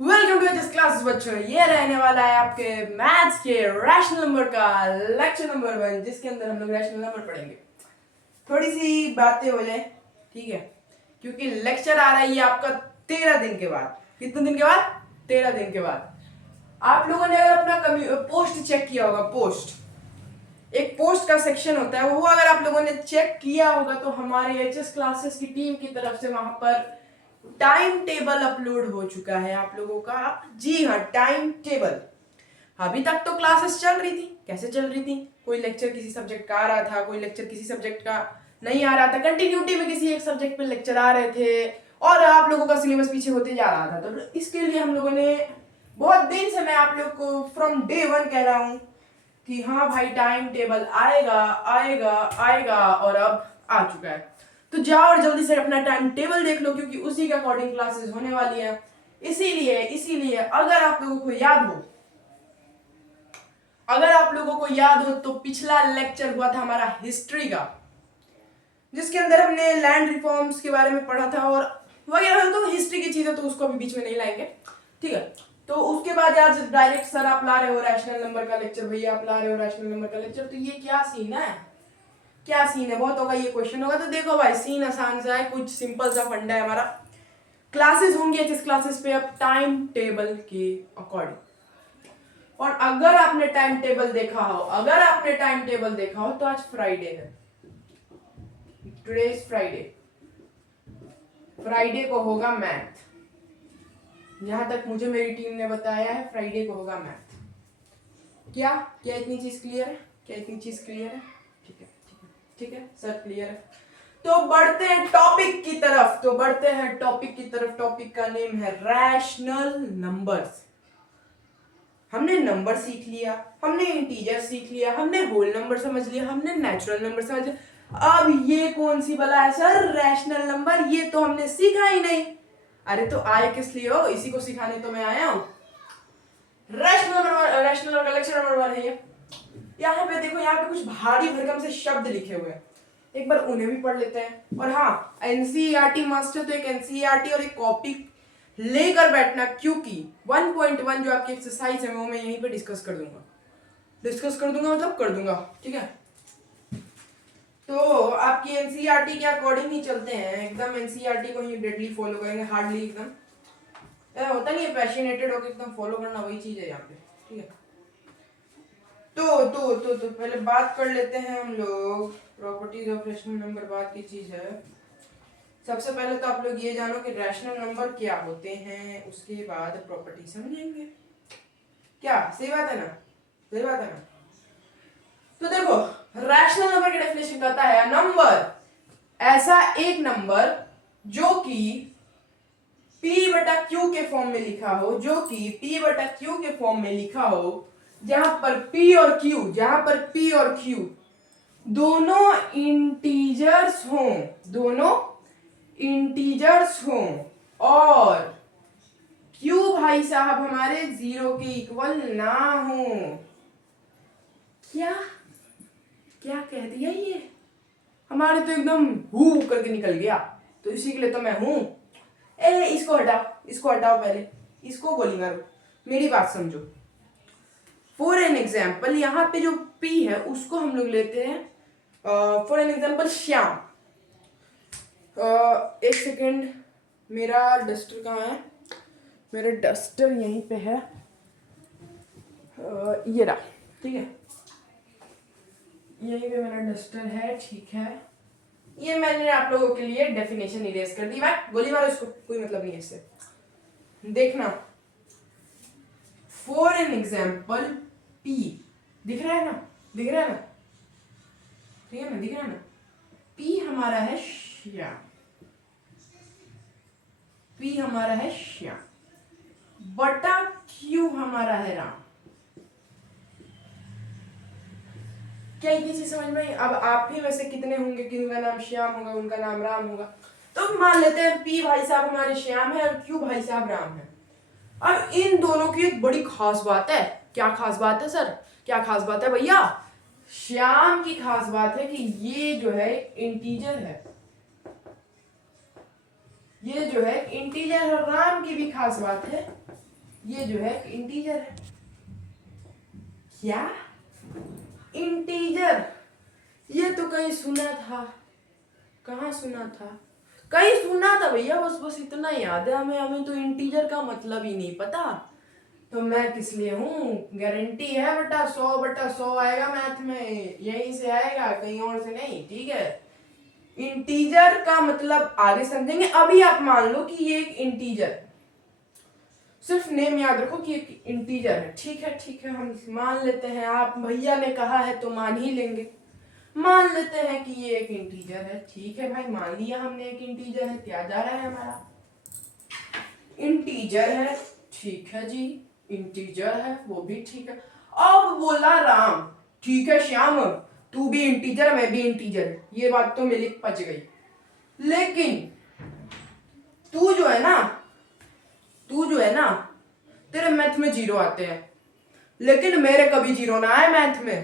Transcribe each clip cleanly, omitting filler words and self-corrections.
Welcome to HS classes बच्चों। ये रहने वाला है आपके मैथ्स के रैशनल नंबर का लेक्चर नंबर 1, जिसके अंदर हम लोग रैशनल नंबर पढ़ेंगे। थोड़ी सी बातें हो जाए, ठीक है, क्योंकि लेक्चर आ रहा है ये आपका 13 दिन के बाद। कितने दिन के बाद? 13 दिन के बाद। आप लोगों ने अगर अपना पोस्ट चेक किया होगा, एक पोस्ट का सेक्शन होता है, वो अगर आप लोगों ने चेक किया होगा तो हमारे एचएस क्लासेस की टीम की तरफ से वहां पर टाइम टेबल अपलोड हो चुका है आप लोगों का। जी हाँ, टाइम टेबल। अभी तक तो क्लासेस चल रही थी। कैसे चल रही थी? कोई लेक्चर किसी सब्जेक्ट का आ रहा था, कोई लेक्चर किसी सब्जेक्ट का नहीं आ रहा था, कंटिन्यूटी में किसी एक सब्जेक्ट पे लेक्चर आ रहे थे और आप लोगों का सिलेबस पीछे होते जा रहा था। तो इसके लिए हम लोगों ने बहुत दिन से, मैं आप लोग को फ्रॉम डे 1 कह रहा हूं कि हाँ भाई, टाइम टेबल आएगा आएगा आएगा, और अब आ चुका है। तो जाओ और जल्दी से अपना टाइम टेबल देख लो, क्योंकि उसी के अकॉर्डिंग क्लासेस होने वाली है। इसीलिए अगर आप लोगों को याद हो तो पिछला लेक्चर हुआ था हमारा हिस्ट्री का, जिसके अंदर हमने लैंड रिफॉर्म्स के बारे में पढ़ा था और वगैरह। तो हिस्ट्री की चीजें तो उसको अभी बीच में नहीं लाएंगे, ठीक है। तो उसके बाद आज डायरेक्ट सर आप ला रहे हो रैशनल नंबर का लेक्चर, भैया आप ला रहे हो रैशनल नंबर का लेक्चर, तो ये क्या सीन है? क्या सीन है? बहुत होगा ये क्वेश्चन होगा। तो देखो भाई, सीन आसान सा है, कुछ सिंपल सा फंडा है हमारा। क्लासेस होंगी एचएस क्लासेस पे अब टाइम टेबल के अकॉर्डिंग। और अगर आपने टाइम टेबल देखा हो तो आज फ्राइडे है। टुडे इज फ्राइडे को होगा मैथ। जहां तक मुझे मेरी टीम ने बताया है, फ्राइडे को होगा मैथ। क्या इतनी चीज क्लियर है? ठीक है सर, क्लियर है। तो बढ़ते हैं टॉपिक की तरफ। टॉपिक का नेम है रैशनल नंबर्स। हमने नंबर सीख लिया, हमने इंटीजर सीख लिया, हमने होल नंबर समझ लिया, हमने नेचुरल नंबर समझ लिया। अब ये कौन सी बला है सर रैशनल नंबर? ये तो हमने सीखा ही नहीं। अरे तो आए किस लिए हो? इसी को सिखाने तो मैं आया हूं। रैशनल नंबर का लेक्चर नंबर 1 है ये। यहाँ पे देखो, यहाँ पे कुछ भारी भरकम से शब्द लिखे हुए हैं, एक बार उन्हें भी पढ़ लेते हैं। और हाँ, एनसीईआरटी मस्ट है, तो एक एनसीईआरटी और एक कॉपी लेकर बैठना, क्योंकि 1.1 जो आपकी एक्सरसाइज है वो मैं यहीं पे डिस्कस कर दूंगा मतलब कर दूंगा, ठीक है। तो आपकी एनसीईआरटी के अकॉर्डिंग ही चलते हैं, एकदम एनसीईआरटी को ही डेडली फॉलो करेंगे, हार्डली एकदम होता नहीं है पैशनेटेड होकर एकदम फॉलो करना, वही चीज है यहाँ पे, ठीक है। तो पहले बात कर लेते हैं हम लोग प्रॉपर्टीज ऑफ रैशनल नंबर। बात की चीज है, सबसे पहले तो आप लोग ये जानो कि रैशनल नंबर क्या होते हैं, उसके बाद प्रॉपर्टी समझेंगे। क्या सही बात है ना? तो देखो, रैशनल नंबर की डेफिनेशन कहता है नंबर, ऐसा एक नंबर जो कि P बटा Q के फॉर्म में लिखा हो, जहां पर P और Q दोनों इंटीजर्स हों और Q भाई साहब हमारे 0 के इक्वल ना हो। क्या कह दिया ये? हमारे तो एकदम हु करके निकल गया, तो इसी के लिए तो मैं हूं। इसको हटाओ पहले, इसको गोली मारो, मेरी बात समझो। फॉर एन एग्जाम्पल, यहाँ पे जो P है उसको हम लोग लेते हैं फॉर एन एग्जाम्पल श्याम। एक सेकेंड, मेरा डस्टर कहाँ है? मेरा डस्टर यहीं पे है, ये रहा, ठीक है, यहीं पे मेरा डस्टर है, ठीक है। ये मैंने आप लोगों के लिए डेफिनेशन इरेज कर दी। मैं गोली मारो इसको, कोई मतलब नहीं है इससे। देखना, फॉर एन एग्जाम्पल P, दिख रहा है ना? ठीक है ना? P हमारा है श्याम, बटा Q हमारा है राम। क्या ये चीज समझ में आई? अब आप ही में से कितने होंगे कि उनका नाम श्याम होगा, उनका नाम राम होगा? तो मान लेते हैं P भाई साहब हमारे श्याम है और Q भाई साहब राम है। अब इन दोनों की एक बड़ी खास बात है। क्या खास बात है सर? क्या खास बात है भैया? श्याम की खास बात है कि ये जो है इंटीजर है, और राम की भी खास बात है ये जो है इंटीजर है। क्या इंटीजर? ये तो कहीं सुना था, कहाँ सुना था? कहीं सुना था भैया, बस बस इतना याद है हमें। हमें तो इंटीजर का मतलब ही नहीं पता। तो मैं किस लिए हूँ, गारंटी है बेटा 100/100 आएगा मैथ में, यहीं से आएगा कहीं और से नहीं, ठीक है। इंटीजर का मतलब आगे समझेंगे, अभी आप मान लो कि ये एक इंटीजर, सिर्फ नेम याद रखो कि एक इंटीजर है, ठीक है ठीक है, हम मान लेते हैं, आप भैया ने कहा है तो मान ही लेंगे। मान लेते हैं कि ये एक इंटीजर है, ठीक है भाई, मान लिया हमने एक इंटीजर है। क्या जा रहा है हमारा, इंटीजर है, ठीक है जी, इंटीजर है, वो भी ठीक है। अब बोला राम, ठीक है श्याम, तू भी इंटीजर मैं भी इंटीजर, ये बात तो मेरी पच गई। लेकिन तू जो है ना, तू जो है ना, तेरे मैथ में 0 आते हैं, लेकिन मेरे कभी 0 ना आए मैथ में,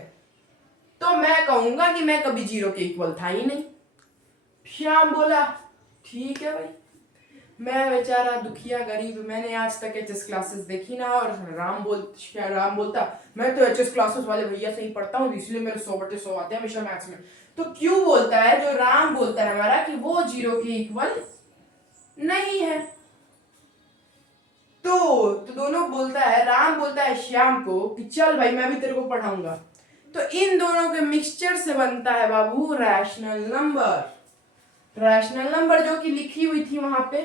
तो मैं कहूंगा कि मैं कभी 0 के इक्वल था ही नहीं। श्याम बोला ठीक है भाई, मैं बेचारा दुखिया गरीब, मैंने आज तक एचएस क्लासेस देखी ना, और राम बोलता मैं तो एचएस क्लासेस वाले भैया से ही पढ़ता हूँ, इसलिए मेरे 100/100 आते हैं हमेशा मैथ्स में। तो क्यों बोलता है जो राम बोलता है हमारा कि वो 0 के इक्वल नहीं है? तो दोनों बोलता है, राम बोलता है श्याम को कि चल भाई मैं भी तेरे को पढ़ाऊंगा। तो इन दोनों के मिक्सचर से बनता है बाबू रैशनल नंबर। रैशनल नंबर जो कि लिखी हुई थी वहां पे,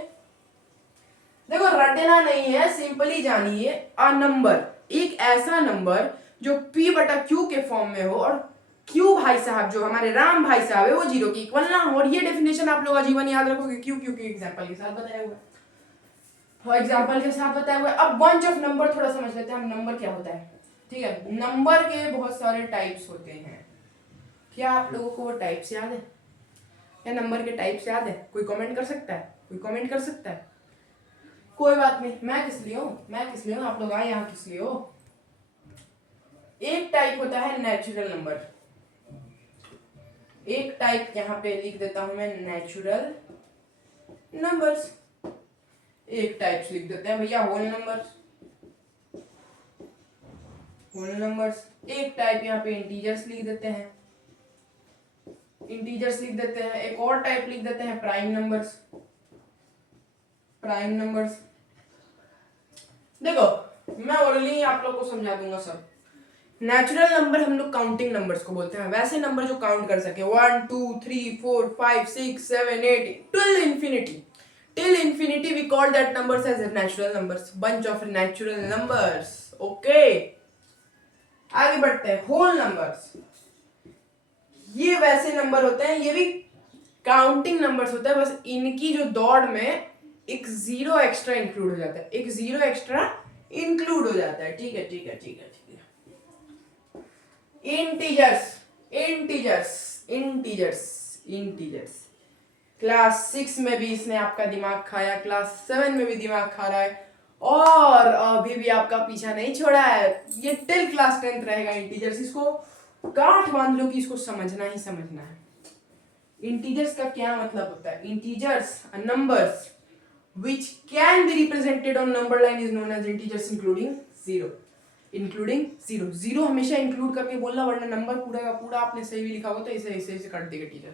देखो रटना नहीं है, सिंपली जानिए, अ नंबर, एक ऐसा नंबर जो p/q के फॉर्म में हो, और q भाई साहब जो हमारे राम भाई साहब है वो 0 के इक्वल ना हो। और ये डेफिनेशन आप लोग आजीवन याद रखोगे, क्यों के एग्जांपल के साथ बताया हुआ है। एग्जाम्पल के साथ बताया हुआ है। अब बंच ऑफ नंबर थोड़ा समझ लेते हैं हम, नंबर क्या होता है, ठीक है। नंबर के बहुत सारे टाइप्स होते हैं, क्या आप लोगों को वो टाइप्स याद है? क्या नंबर के टाइप्स याद है? कोई कमेंट कर सकता है? कोई कमेंट कर सकता है? कोई बात नहीं, मैं किस लिए हूँ, मैं किस लिए हूँ, आप लोग आए यहाँ किस लिए हो। एक टाइप होता है नेचुरल नंबर, एक टाइप यहाँ पे लिख देता हूं मैं नेचुरल नंबर्स, एक टाइप्स लिख देते हैं भैया होल नंबर्स, होल नंबर्स। एक टाइप यहाँ पे इंटीजर्स लिख देते हैं, इंटीजर्स लिख देते हैं। एक और टाइप लिख देते हैं प्राइम नंबर्स, प्राइम नंबर्स। देखो मैं ओरली आप लोग को समझा दूंगा सब। नेचुरल नंबर हम लोग काउंटिंग नंबर्स को बोलते हैं, वैसे नंबर जो काउंट कर सके 1 2 3 4 5 6 7 8 till infinity, till infinity we call that numbers as natural numbers, bunch of natural numbers। okay, आगे बढ़ते हैं। होल नंबर्स, ये वैसे नंबर होते हैं, ये भी काउंटिंग नंबर्स होते हैं, बस इनकी जो दौड़ में एक 0 एक्स्ट्रा इंक्लूड हो जाता है, एक 0 एक्स्ट्रा इंक्लूड हो जाता है, ठीक है ठीक है ठीक है ठीक है। Integers, integers, integers, integers. Class 6 में भी इसने आपका दिमाग खाया, क्लास 7 में भी दिमाग खा रहा है, और अभी भी आपका पीछा नहीं छोड़ा है। ये टिल क्लास 10 रहेगा इंटीजर्स, इसको गांठ बांध लो कि इसको समझना ही समझना है। इंटीजर्स का क्या मतलब होता है? Integers numbers which can be represented on number line is known as integers including 0, including 0। 0 हमेशा इंक्लूड करके बोलना, वरना नंबर पूरा का पूरा आपने सही भी लिखा होगा तो इसे ऐसे काट देगा teacher.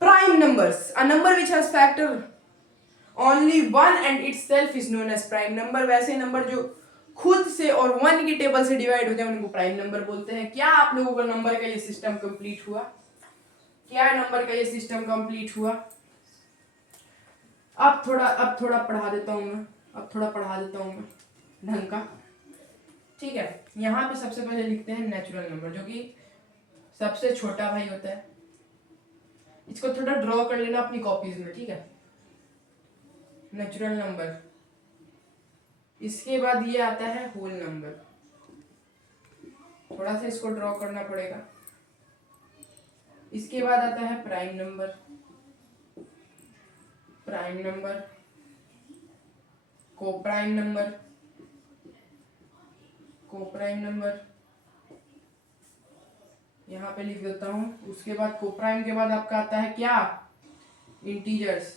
prime numbers, a number which has factor only 1 and itself is known as prime number। वैसे नंबर जो खुद से और 1 की टेबल से डिवाइड हो जाए उनको प्राइम नंबर बोलते हैं। क्या आप लोगों का नंबर का ये सिस्टम कंप्लीट हुआ? क्या नंबर का ये सिस्टम कंप्लीट हुआ? अब थोड़ा पढ़ा देता हूं मैं, अब थोड़ा पढ़ा देता हूं मैं ढंग का, ठीक है। यहाँ पे सबसे पहले लिखते हैं नेचुरल नंबर, जो कि सबसे छोटा भाई होता है। इसको थोड़ा ड्रॉ कर लेना अपनी कॉपीज में, ठीक है। नेचुरल नंबर, इसके बाद ये आता है होल नंबर, थोड़ा सा इसको ड्रॉ करना पड़ेगा। इसके बाद आता है प्राइम नंबर, प्राइम नंबर, को प्राइम नंबर, को प्राइम नंबर यहाँ पे लिख देता हूं। उसके बाद को प्राइम के बाद आपका आता है क्या? Integers,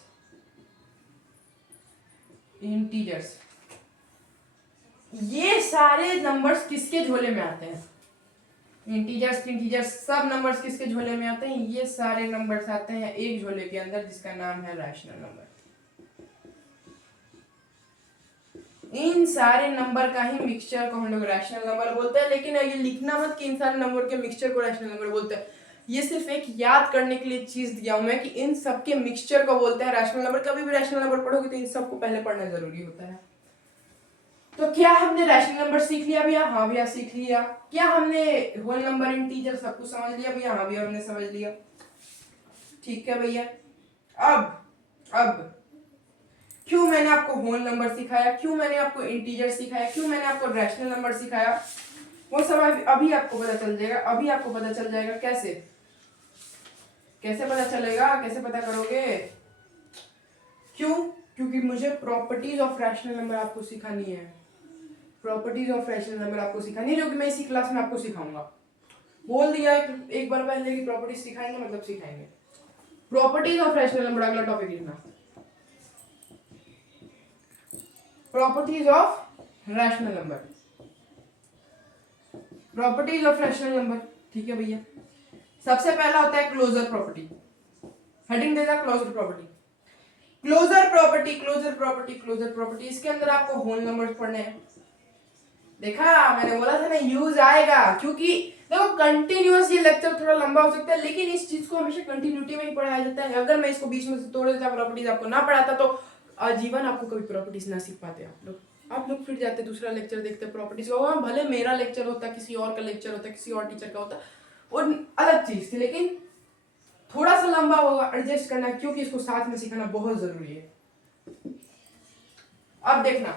integers. ये सारे नंबर्स किसके झोले में आते हैं? इंटीजर्स सब नंबर्स किसके झोले में आते हैं? ये सारे नंबर्स आते हैं एक झोले के अंदर जिसका नाम है रैशनल नंबर। इन सारे नंबर का ही मिक्सचर को हम लोग रैशनल नंबर बोलते हैं। लेकिन ये लिखना मत कि इन सारे नंबर के मिक्सचर को रैशनल नंबर बोलते हैं। ये सिर्फ एक याद करने के लिए चीज दिया हूं मैं कि इन सबके मिक्सचर को बोलते हैं रैशनल नंबर। कभी भी रैशनल नंबर पढ़ोगे तो इन सबको पहले पढ़ना जरूरी होता है। तो क्या हमने रैशनल नंबर सीख लिया भैया? हाँ भैया सीख लिया। क्या हमने होल नंबर, इंटीजर सब कुछ समझ लिया भैया? हाँ भैया हमने समझ लिया। ठीक है भैया। अब क्यों मैंने आपको होल नंबर सिखाया, क्यों मैंने आपको इंटीजर सिखाया, क्यों मैंने आपको रैशनल नंबर सिखाया, वो सब अभी आपको पता चल जाएगा। अभी आपको पता चल जाएगा। कैसे पता चलेगा? कैसे पता करोगे? क्यों? क्योंकि मुझे प्रॉपर्टीज ऑफ रैशनल नंबर आपको सिखानी है। प्रॉपर्टीज ऑफ रैशनल नंबर आपको सिखानी है, जो कि मैं इसी क्लास में आपको सिखाऊंगा। बोल दिया एक बार पहले कि प्रॉपर्टीज सिखाएंगे, मतलब सिखाएंगे। प्रॉपर्टीज ऑफ रैशनल नंबर अगला टॉपिक लिखना। Properties of rational number, properties of rational number. ठीक है भैया। सबसे पहला होता है क्लोजर प्रॉपर्टी। हेडिंग देगा closure property. Closure property, closure property, closure property. इसके अंदर आपको होल नंबर्स पढ़ने हैं। देखा, मैंने बोला था ना यूज आएगा। क्योंकि देखो कंटिन्यूअस ये लेक्चर थोड़ा लंबा हो सकता है, लेकिन इस चीज को हमेशा कंटिन्यूटी में ही पढ़ाया जाता है। अगर मैं इसको बीच में से तोड़ देता, प्रॉपर्टीज आपको ना पढ़ाता, तो आजीवन आपको कभी प्रॉपर्टीज ना सीख पाते आप लोग फिर जाते दूसरा लेक्चर देखते प्रॉपर्टीज का। भले मेरा लेक्चर होता, किसी और का लेक्चर होता, किसी और टीचर का होता, और अलग चीज थी, लेकिन थोड़ा सा लंबा होगा, एडजस्ट करना, क्योंकि इसको साथ में सिखाना बहुत जरूरी है। अब देखना,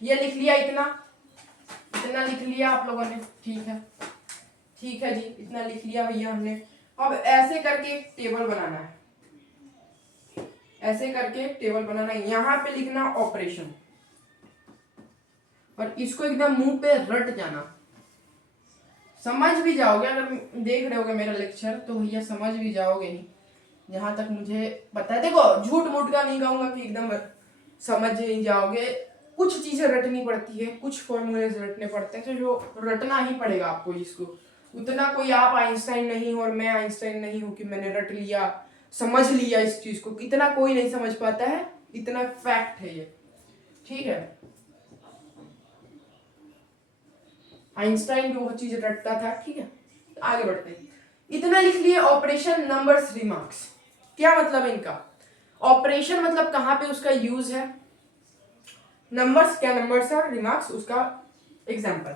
ये लिख लिया, इतना लिख लिया आप लोगों ने। ठीक है जी, इतना लिख लिया भैया हमने। अब ऐसे करके एक टेबल बनाना है, ऐसे करके टेबल बनाना है। यहां पे लिखना ऑपरेशन, और इसको एकदम मुंह पे रट जाना। समझ भी जाओगे, अगर देख रहे होगे मेरा लेक्चर तो भैया समझ भी जाओगे ही, जहां तक मुझे पता है। देखो झूठ मूठ का नहीं कहूंगा कि एकदम समझ ही जाओगे। कुछ चीजें रटनी पड़ती है, कुछ फॉर्मूले रटने पड़ते हैं, तो जो रटना ही पड़ेगा आपको इसको। उतना कोई आप आइंस्टाइन नहीं हो और मैं आइंस्टाइन नहीं हूं कि मैंने रट लिया, समझ लिया इस चीज को। इतना कोई नहीं समझ पाता है, इतना फैक्ट है ये। ठीक है, आइंस्टाइन भी बहुत चीज रटता था। ठीक है, आगे बढ़ते हैं। इतना लिख लिए ऑपरेशन, नंबर्स, रिमार्क्स। क्या मतलब इनका? ऑपरेशन मतलब कहां पे उसका यूज है, नंबर्स क्या नंबर्स है, रिमार्क्स उसका एग्जांपल।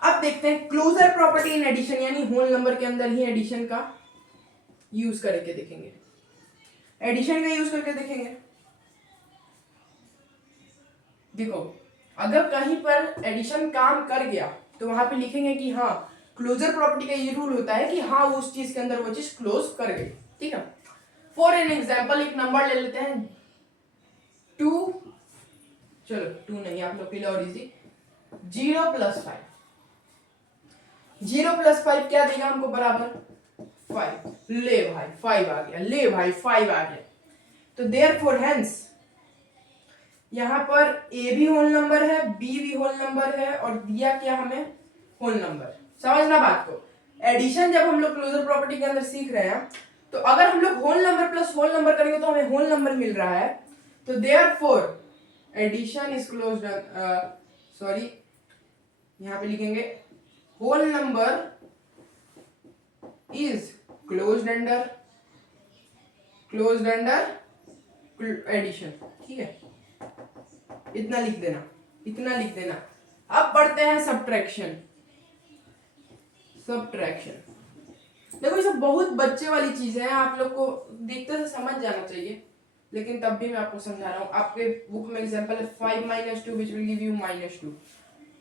अब देखते हैं क्लोजर प्रॉपर्टी इन एडिशन, यानी होल नंबर के अंदर ही एडिशन का यूज करके देखेंगे। एडिशन का यूज करके देखेंगे। देखो, अगर कहीं पर एडिशन काम कर गया तो वहां पे लिखेंगे कि हाँ, क्लोजर प्रॉपर्टी का ये रूल होता है कि हाँ उस चीज के अंदर वो चीज क्लोज कर गई। ठीक है, फॉर एन एग्जाम्पल एक नंबर ले लेते हैं 2, चलो 2 नहीं, आप लोग के लिए और इजी, 0 + 5। 0 + 5 क्या देगा हमको? बराबर 5। ले भाई 5 आ गया, ले भाई 5 आ गया। तो देयरफॉर हेंस यहाँ पर ए भी होल नंबर है, बी भी होल नंबर है, और दिया क्या हमें? Whole number. समझना बात को। एडिशन जब हम लोग क्लोजर प्रॉपर्टी के अंदर सीख रहे हैं, तो अगर हम लोग whole number plus whole number करेंगे तो हमें होल नंबर मिल रहा है। तो therefore addition is closed, sorry यहां पे लिखेंगे whole number is closed under addition. ठीक है, इतना लिख देना, इतना लिख देना। अब पढ़ते हैं सब्ट्रैक्शन। देखो ये सब बहुत बच्चे वाली चीज है, आप लोग को देखते से समझ जाना चाहिए, लेकिन तब भी मैं आपको समझा रहा हूँ। आपके बुक में एग्जांपल है 5 - 2 which will give you -2।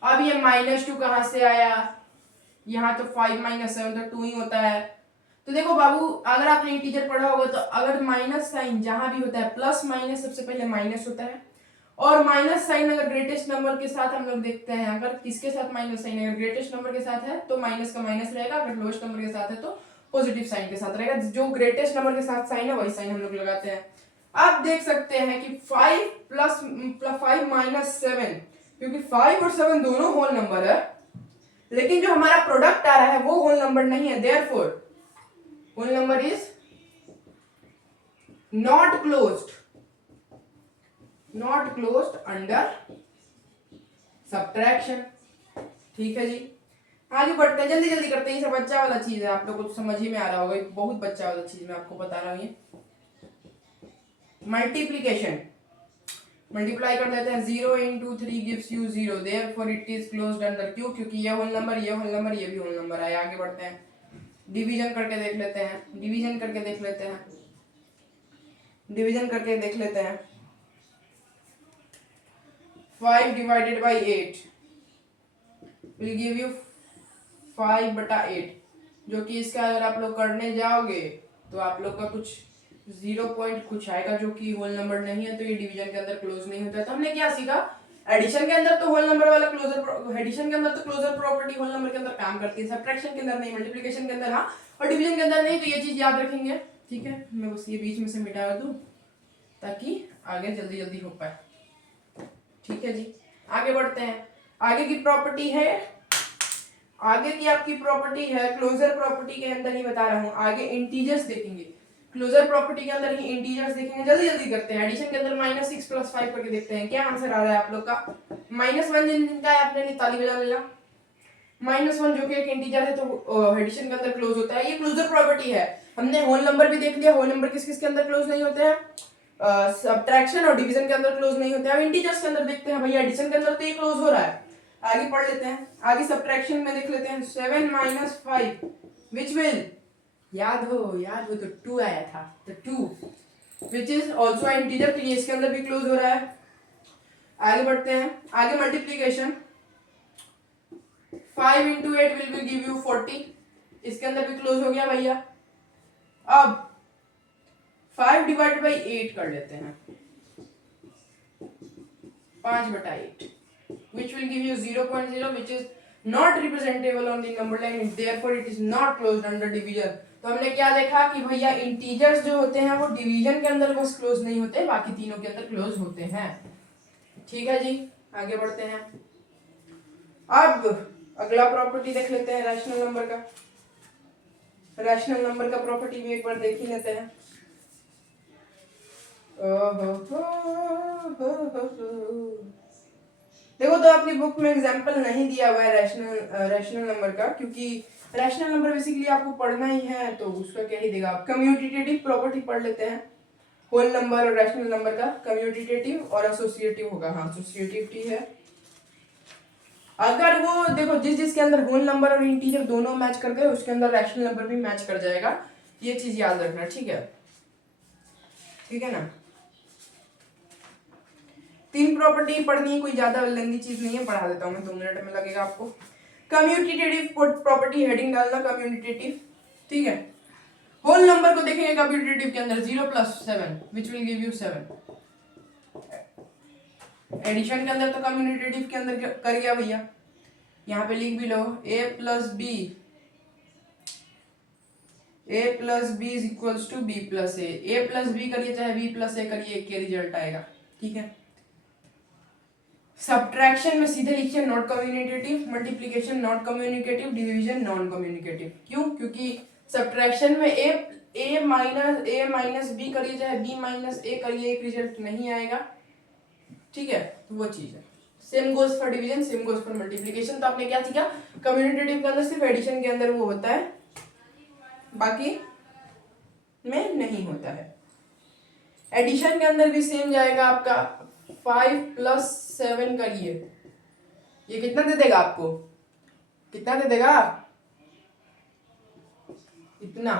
अब ये -2 कहाँ से आया? यहाँ तो 5 - 7 तो 2 ही होता है। तो देखो बाबू, अगर आपने इंटीजर पढ़ा होगा तो अगर माइनस साइन जहां भी होता है, प्लस माइनस सबसे पहले माइनस होता है, और माइनस साइन अगर ग्रेटेस्ट नंबर के साथ हम लोग देखते हैं, अगर किसके साथ माइनस साइन, अगर ग्रेटेस्ट नंबर के साथ है तो माइनस का माइनस रहेगा, अगर लोएस्ट नंबर के साथ है तो पॉजिटिव साइन के साथ रहेगा। जो ग्रेटेस्ट नंबर के साथ साइन है वही साइन हम लोग लगाते हैं। आप देख सकते हैं कि 5 - 7 क्योंकि 5 और 7 दोनों होल नंबर है, लेकिन जो हमारा प्रोडक्ट आ रहा है वो होल नंबर नहीं है, therefore whole number is not closed, not closed under subtraction. ठीक है जी, आगे बढ़ते हैं, जल्दी जल्दी करते हैं, ये सब बच्चा वाला चीज है, आप लोगों को तो समझ ही में आ रहा होगा, बहुत बच्चा वाला चीज मैं आपको बता रहा हूँ। ये मल्टीप्लीकेशन, मल्टीप्लाई कर देते हैं, 0 into 3 gives you 0, therefore it is closed under, क्यों? क्योंकि ये होल नंबर, ये होल नंबर, ये भी होल नंबर है। आगे बढ़ते हैं, डिवीजन करके देख लेते हैं, डिवीजन करके देख लेते हैं, डिवीजन करके देख लेते हैं। 5 divided by 8 will give you 5/8, जो कि इसका अगर आप लोग करने जाओगे तो आप लोग का कुछ 0 पॉइंट कुछ आएगा, जो कि होल नंबर नहीं है, तो ये डिवीजन के अंदर क्लोज नहीं होता है। तो हमने क्या सीखा, एडिशन के अंदर तो होल नंबर वाला क्लोजर, एडिशन के अंदर तो क्लोजर प्रॉपर्टी होल नंबर के अंदर काम करती है, सब्ट्रैक्शन के अंदर नहीं, मल्टीप्लिकेशन के अंदर हाँ, और डिवीजन के अंदर नहीं। तो ये चीज याद रखेंगे, ठीक है। मैं बस ये बीच में से मिटा दूं ताकि आगे जल्दी जल्दी हो पाए। ठीक है जी, आगे बढ़ते हैं। आगे की प्रॉपर्टी है, आगे की आपकी प्रॉपर्टी है क्लोजर प्रॉपर्टी के अंदर ही बता रहा हूं, आगे इंटीजर्स देखेंगे, क्लोजर प्रॉपर्टी के अंदर ही इंटीजर्स देखेंगे। जल्दी जल्दी करते हैं, एडिशन के अंदर -6 + 5 करके देखते हैं क्या आंसर आ रहा है आप लोग का। -1 जिनका है आपने ताली बजा लेना, -1 जो कि एक इंटीजर है तो एडिशन के अंदर क्लोज होता है, ये क्लोजर प्रॉपर्टी है। हमने होल नंबर भी देख लिया, होल नंबर किस किस के अंदर क्लोज नहीं होते हैं, सब्ट्रैक्शन और डिवीजन के अंदर क्लोज नहीं होते हैं। अब इंटीजर्स के अंदर देखते हैं, भैया एडिशन के अंदर तो ये क्लोज हो रहा है, आगे पढ़ लेते हैं। आगे सब्ट्रैक्शन में देख लेते हैं, 7 - 5 विच विल, याद हो तो 2 आया था, तो 2 विच इज ऑल्सो इंटीजर, तो ये इसके अंदर भी क्लोज हो रहा है। आगे बढ़ते हैं, आगे multiplication, 5 into 8 will give you 40, इसके अंदर भी क्लोज हो गया भैया। अब 5 divided by 8 कर लेते हैं, 5/8, which will give you 0.0, which is not representable on the number line, therefore it is not closed under division। तो हमने क्या देखा कि भैया इंटीजर्स जो होते हैं वो डिवीजन के अंदर बस क्लोज नहीं होते, बाकी तीनों के अंदर क्लोज होते हैं। ठीक है जी, आगे बढ़ते हैं। अब अगला प्रॉपर्टी देख लेते हैं रैशनल नंबर का, रैशनल नंबर का प्रॉपर्टी भी एक बार देख ही लेते हैं। देखो, तो अपनी बुक में एग्जांपल नहीं दिया हुआ है रैशनल नंबर का, क्योंकि रैशनल नंबर बेसिकली आपको पढ़ना ही है, तो उसका क्या ही देगा। आप कम्यूटेटिव प्रॉपर्टी पढ़ लेते हैं, होल नंबर और रैशनल नंबर का, कम्यूटेटिव और एसोसिएटिव होगा। हाँ, एसोसिएटिव है। अगर वो देखो जिसके अंदर होल नंबर और इंटीजर दोनों मैच कर गए, उसके अंदर रैशनल नंबर भी मैच कर जाएगा, ये चीज याद रखना। ठीक है, ठीक है ना। 3 प्रॉपर्टी पढ़नी है, कोई ज्यादा लेंदी चीज नहीं है, पढ़ा देता हूँ मैं, 2 मिनट में लगेगा आपको। कम्यूटेटिव प्रॉपर्टी, हेडिंग डालना कम्यूटेटिव, ठीक है। होल नंबर को देखेंगे कम्यूटेटिव के अंदर, 0 + 7 which will give you 7। Addition के अंदर तो कम्यूटेटिव के अंदर कर गया भैया, यहाँ पे लिख भी लो, a + b, a + b is equals to b + a, a + b करिए चाहे b + a करिए, एक के रिजल्ट आएगा। ठीक है, सब्ट्रैक्शन में सीधे लिखिए not communicative, multiplication not communicative, division non communicative. क्यों? क्योंकि सब्ट्रैक्शन में a - b करिए चाहे b - a करिए, एक रिजल्ट नहीं आएगा। ठीक है, तो वो चीज है। Same goes for division, same goes for multiplication. तो आपने क्या सीखा, कम्युनिकेटिव के अंदर सिर्फ एडिशन के अंदर वो होता है, बाकी में नहीं होता है। एडिशन के अंदर भी सेम जाएगा आपका, 5 + 7 करिए, ये कितना दे देगा आपको, कितना दे देगा, इतना।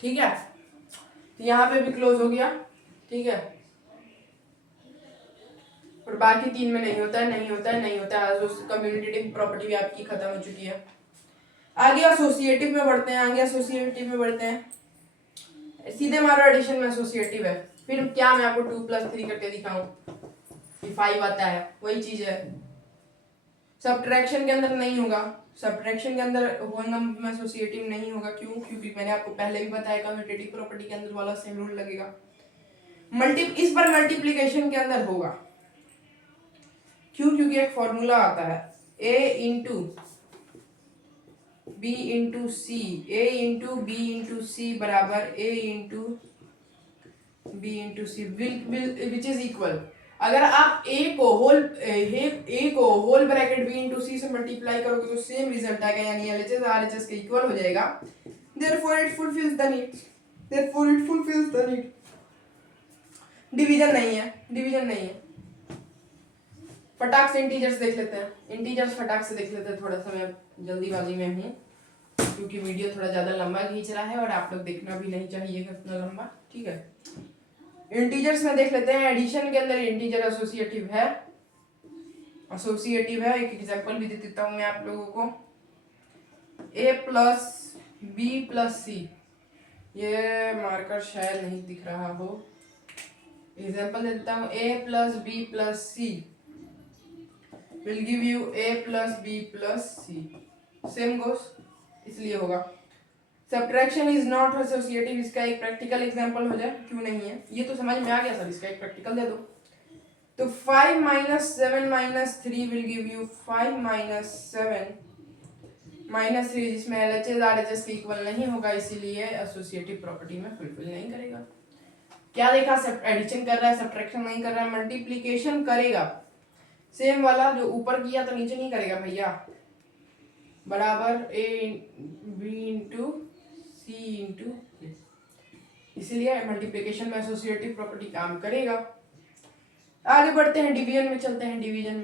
ठीक है, तो यहाँ पे भी क्लोज हो गया। ठीक है, और बाकी 3 में नहीं होता है, नहीं होता है, नहीं होता है। कम्युनिकेटिव प्रॉपर्टी भी आपकी खत्म हो चुकी है। आगे एसोसिएटिव में बढ़ते हैं, आगे एसोसिएटिव में बढ़ते हैं। सीधे मारो एडिशन में एसोसिएटिव है, फिर क्या मैं आपको 2 + 3 करके दिखाऊं, 5 आता है, वही चीज है। सब्ट्रैक्शन के अंदर नहीं होगा, सब्ट्रैक्शन के अंदर होल नंबर में एसोसिएटिव नहीं होगा। क्यों? क्योंकि मैंने आपको पहले भी बताया कम्यूटेटिव प्रॉपर्टी के अंदर वाला सेम रूल लगेगा। इस पर मल्टीप्लिकेशन के अंदर होगा, क्यों? क्योंकि एक फॉर्मूला आता है a into B into C, A into B into C बराबर a into B into C which is equal. अगर आप a को whole bracket b into C से मल्टीप्लाई करोगे तो सेम रिजल्ट आएगा, यानी LHS RHS के इक्वल हो जाएगा। Therefore it fulfills the need. Therefore it fulfills the need. Division नहीं है। फटाक से इंटीजर्स देख लेते हैं, इंटीजर्स फटाक से देख लेते हैं। थोड़ा सा मैं जल्दीबाजी में हूँ क्योंकि वीडियो थोड़ा ज़्यादा लंबा खींच रहा है और आप लोग देखना भी नहीं चाहिए इतना लंबा, ठीक है। इंटीजर्स में देख लेते हैं। एडिशन के अंदर इंटीजर एसोसिएटिव है, एक एग्जांपल भी दे देता हूँ मैं आप लोगों को। a प्लस बी प्लस सी, ये मार्कर शायद नहीं दिख रहा हो, एग्जांपल दे देता हूँ। a plus B plus C will give you a plus B plus C, same goes, इसलिए होगा। सब्ट्रैक्शन इज नॉट एसोसिएटिव, इसका एक प्रैक्टिकल एग्जांपल हो जाए, क्यों नहीं है? ये तो समझ में आ गया सर, इसका एक प्रैक्टिकल दे दो। तो 5 minus 7 minus 3 will give you 5 minus 7 minus 3, जिसमें LHS RHS के इक्वल नहीं होगा, इसीलिए एसोसिएटिव प्रॉपर्टी में फुलफिल नहीं करेगा। क्या देखा? सब एडिशन कर रहा है, सब्ट्रैक्शन नहीं कर रहा है, मल्टीप्लिकेशन करेगा। सेम वाला जो ऊपर किया तो नीचे नहीं करेगा भैया, बराबर a b into C into, इसीलिए मल्टीप्लिकेशन में एसोसिएटिव प्रॉपर्टी काम करेगा। आगे बढ़ते हैं, डिवीजन में चलते हैं। डिवीजन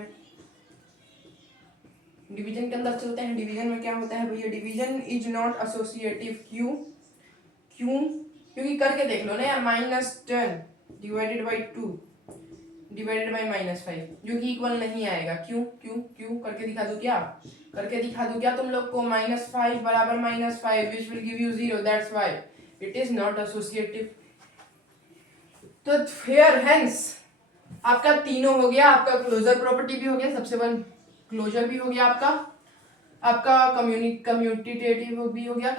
के अंदर चलते हैं। डिवीजन में क्या होता है भैया? Division is not associative. क्यों? क्योंकि करके देख लो ना यार, -10 डिवाइडेड बाई 2 डिवाइडेड बाई -5 जो कि इक्वल नहीं आएगा। क्यों? करके दिखा दूं क्या तुम लोग को? -5 बराबर -5 विच will give you 0, that's why it is not associative. तो हियर हेंस आपका तीनों हो गया, आपका क्लोजर प्रॉपर्टी भी हो गया, सबसे वन क्लोजर भी हो गया, आपका कम्यूटेटिव भी हो गया,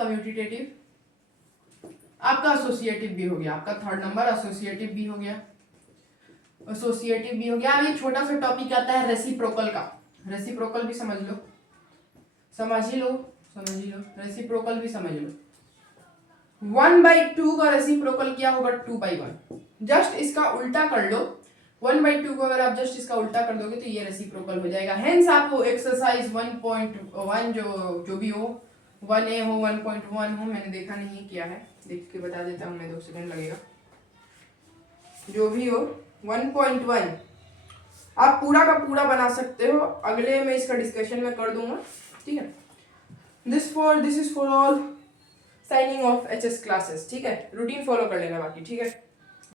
आपका एसोसिएटिव भी हो गया, आपका थर्ड नंबर एसोसिएटिव भी हो गया। अब ये छोटा सा टॉपिक आता है रेसिप्रोकल का। रेसिप्रोकल भी समझ लो, रेसिप्रोकल भी समझ लो। 1/2 का रेसिप्रोकल क्या होगा? 2/1। जस्ट इसका उल्टा कर लो, 1/2 को अगर आप जस्ट इसका उल्टा कर दोगे तो ये रेसिप्रोकल हो जाएगा। हेंस आपको एक्सरसाइज 1.1 जो भी हो, 1A हो 1.1 हो, मैंने देखा नहीं किया है, देख के बता देता हूँ मैं, 2 सेकंड लगेगा। जो भी हो 1.1 आप पूरा का पूरा बना सकते हो, अगले में इसका डिस्कशन में कर दूंगा, ठीक है। This is for all signing off HS classes, ठीक है। रूटीन फॉलो कर लेना बाकी, ठीक है।